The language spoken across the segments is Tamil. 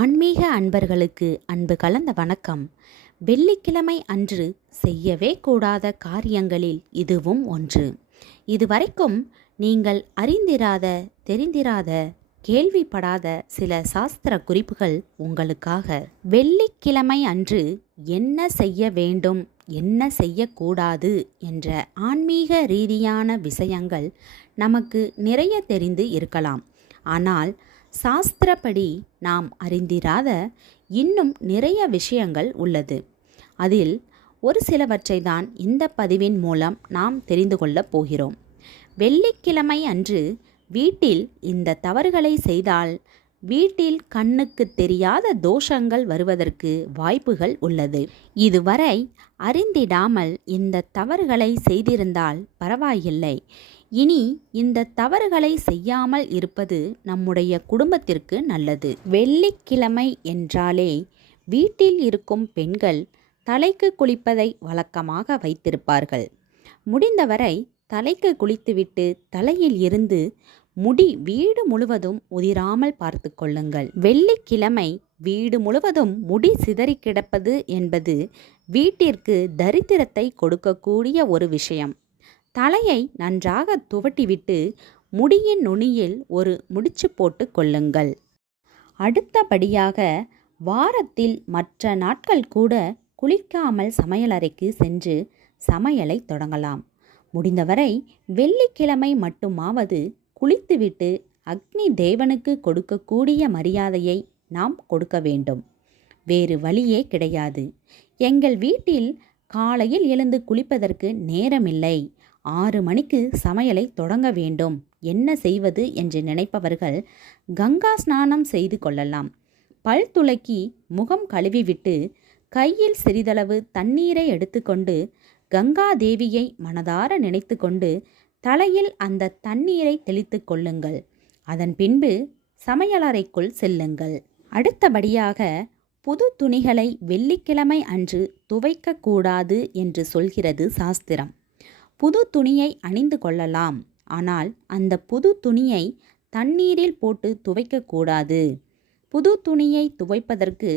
ஆன்மீக அன்பர்களுக்கு அன்பு கலந்த வணக்கம். வெள்ளிக்கிழமை அன்று செய்யவே கூடாத காரியங்களில் இதுவும் ஒன்று. இதுவரைக்கும் நீங்கள் அறிந்திராத, தெரிந்திராத, கேள்விப்படாத சில சாஸ்திர குறிப்புகள் உங்களுக்காக. வெள்ளிக்கிழமை அன்று என்ன செய்ய வேண்டும், என்ன செய்யக்கூடாது என்ற ஆன்மீக ரீதியான விஷயங்கள் நமக்கு நிறைய தெரிந்து இருக்கலாம். ஆனால் சாஸ்திரப்படி நாம் அறிந்திராத இன்னும் நிறைய விஷயங்கள் உள்ளது. அதில் ஒரு சிலவற்றை தான் இந்த பதிவின் மூலம் நாம் தெரிந்து கொள்ளப் போகிறோம். வெள்ளிக்கிழமை அன்று வீட்டில் இந்த தவறுகளை செய்தால் வீட்டில் கண்ணுக்கு தெரியாத தோஷங்கள் வருவதற்கு வாய்ப்புகள் உள்ளது. இதுவரை அறிந்திடாமல் இந்த தவறுகளை செய்திருந்தால் பரவாயில்லை. இனி இந்த தவறுகளை செய்யாமல் இருப்பது நம்முடைய குடும்பத்திற்கு நல்லது. வெள்ளிக்கிழமை என்றாலே வீட்டில் இருக்கும் பெண்கள் தலைக்கு குளிப்பதை வழக்கமாக வைத்திருப்பார்கள். முடிந்தவரை தலைக்கு குளித்துவிட்டு தலையில் இருந்து முடி வீடு முழுவதும் உதிராமல் பார்த்து கொள்ளுங்கள். வெள்ளிக்கிழமை வீடு முழுவதும் முடி சிதறி கிடப்பது என்பது வீட்டிற்கு தரித்திரத்தை கொடுக்கக்கூடிய ஒரு விஷயம். தலையை நன்றாக துவட்டிவிட்டு முடியின் நுனியில் ஒரு முடிச்சு போட்டு கொள்ளுங்கள். அடுத்தபடியாக வாரத்தில் மற்ற நாட்கள் கூட குளிக்காமல் சமையலறைக்கு சென்று சமையலை தொடங்கலாம். முடிந்தவரை வெள்ளிக்கிழமை மட்டுமாவது குளித்துவிட்டு அக்னி தேவனுக்கு கொடுக்கக்கூடிய மரியாதையை நாம் கொடுக்க வேண்டும். வேறு வழியே கிடையாது. எங்கள் வீட்டில் காலையில் எழுந்து குளிப்பதற்கு நேரமில்லை, 6 மணிக்கு சமையலை தொடங்க வேண்டும், என்ன செய்வது என்று நினைப்பவர்கள் கங்கா ஸ்நானம் செய்து கொள்ளலாம். பல் துலக்கி முகம் கழுவிவிட்டு கையில் சிறிதளவு தண்ணீரை எடுத்துக்கொண்டு கங்கா தேவியை மனதார நினைத்து கொண்டு தலையில் அந்த தண்ணீரை தெளித்து கொள்ளுங்கள். அதன் பின்பு சமையலறைக்குள் செல்லுங்கள். அடுத்தபடியாக புது துணிகளை வெள்ளிக்கிழமை அன்று துவைக்கக்கூடாது என்று சொல்கிறது சாஸ்திரம். புது துணியை அணிந்து கொள்ளலாம், ஆனால் அந்த புது துணியை தண்ணீரில் போட்டு துவைக்கக்கூடாது. புது துணியை துவைப்பதற்கு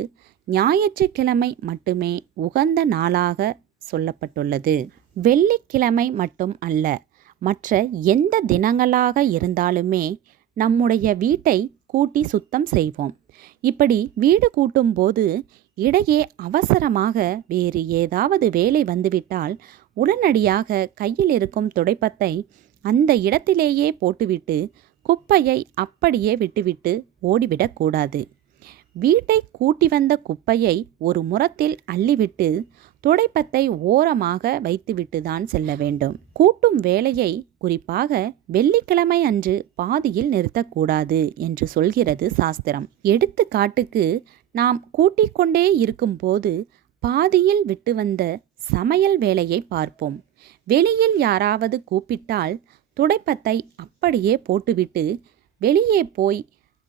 ஞாயிற்றுக்கிழமை மட்டுமே உகந்த நாளாக சொல்லப்பட்டுள்ளது. வெள்ளிக்கிழமை மட்டும் அல்ல, மற்ற எந்த தினங்களாக இருந்தாலுமே நம்முடைய வீட்டை கூட்டி சுத்தம் செய்வோம். இப்படி வீடு கூட்டும் போது இடையே அவசரமாக வேறு ஏதாவது வேலை வந்துவிட்டால் உடனடியாக கையில் இருக்கும் துடைப்பத்தை அந்த இடத்திலேயே போட்டுவிட்டு குப்பையை அப்படியே விட்டுவிட்டு ஓடிவிடக்கூடாது. வீட்டை கூட்டி வந்த குப்பையை ஒரு முறத்தில் அள்ளிவிட்டு துடைப்பத்தை ஓரமாக வைத்துவிட்டு தான் செல்ல வேண்டும். கூட்டும் வேலையை குறிப்பாக வெள்ளிக்கிழமை அன்று பாதியில் நிறுத்தக்கூடாது என்று சொல்கிறது சாஸ்திரம். எடுத்துக்காட்டுக்கு, நாம் கூட்டிக்கொண்டே இருக்கும்போது பாதியில் விட்டு வந்த சமையல் வேலையை பார்ப்போம். வெளியில் யாராவது கூப்பிட்டால் துடைப்பத்தை அப்படியே போட்டுவிட்டு வெளியே போய்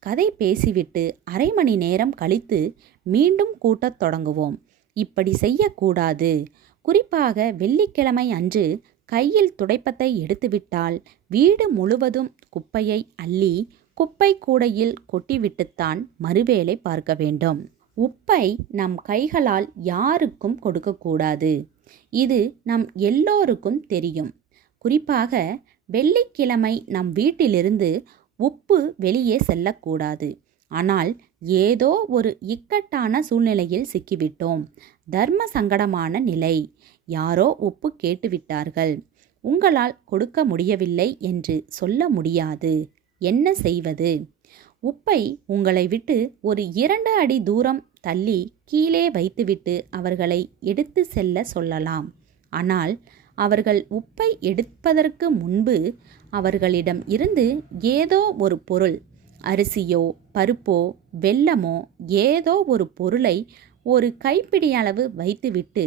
கதை பேசிவிட்டு அரை மணி நேரம் கழித்து மீண்டும் கூட்டத் தொடங்குவோம். இப்படி செய்யக்கூடாது. குறிப்பாக வெள்ளிக்கிழமை அன்று கையில் துடைப்பத்தை எடுத்துவிட்டால் வீடு முழுவதும் குப்பையை அள்ளி குப்பை கூடையில் கொட்டிவிட்டுத்தான் மறுவேளை பார்க்க வேண்டும். உப்பை நம் கைகளால் யாருக்கும் கொடுக்கக்கூடாது. இது நம் எல்லோருக்கும் தெரியும். குறிப்பாக வெள்ளிக்கிழமை நம் வீட்டிலிருந்து உப்பு வெளியே செல்லக்கூடாது. ஆனால் ஏதோ ஒரு இக்கட்டான சூழ்நிலையில் சிக்கிவிட்டோம். தர்ம சங்கடமான நிலை. யாரோ உப்பு கேட்டுவிட்டார்கள். உங்களால் கொடுக்க முடியவில்லை என்று சொல்ல முடியாது. என்ன செய்வது? உப்பை உங்களை விட்டு ஒரு 2 அடி தூரம் தள்ளி கீழே வைத்துவிட்டு அவர்களை எடுத்து செல்ல சொல்லலாம். ஆனால் அவர்கள் உப்பை எடுப்பதற்கு முன்பு அவர்களிடம் இருந்து ஏதோ ஒரு பொருள், அரிசியோ பருப்போ வெல்லமோ ஏதோ ஒரு பொருளை ஒரு கைப்பிடி அளவு வைத்துவிட்டு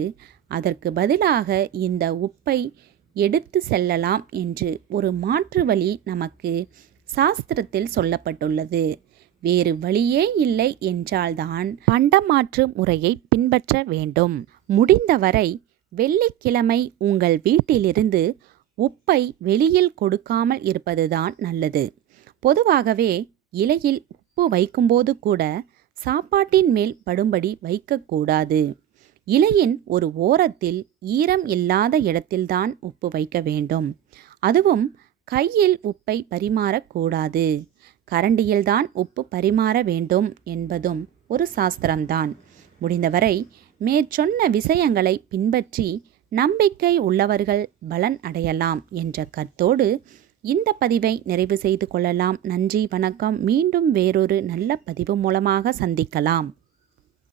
அதற்கு பதிலாக இந்த உப்பை எடுத்து செல்லலாம் என்று ஒரு மாற்று வழி நமக்கு சாஸ்திரத்தில் சொல்லப்பட்டுள்ளது. வேறு வழியே இல்லை என்றால்தான் பண்டமாற்று முறையை பின்பற்ற வேண்டும். முடிந்தவரை வெள்ளிக்கிழமை உங்கள் வீட்டிலிருந்து உப்பை வெளியில் கொடுக்காமல் இருப்பதுதான் நல்லது. பொதுவாகவே இலையில் உப்பு வைக்கும்போது கூட சாப்பாட்டின் மேல் படும்படி வைக்கக்கூடாது. இலையின் ஒரு ஓரத்தில் ஈரம் இல்லாத இடத்தில்தான் உப்பு வைக்க வேண்டும். அதுவும் கையில் உப்பை பரிமாறக்கூடாது. கரண்டியில்தான் உப்பு பரிமாற வேண்டும் என்பதும் ஒரு சாஸ்திரம்தான். முடிந்தவரை மேற்சொன்ன விஷயங்களை பின்பற்றி நம்பிக்கை உள்ளவர்கள் பலன் அடையலாம் என்ற கருத்தோடு இந்த பதிவை நிறைவு செய்து கொள்ளலாம். நன்றி, வணக்கம். மீண்டும் வேறொரு நல்ல பதிவு மூலமாக சந்திக்கலாம்.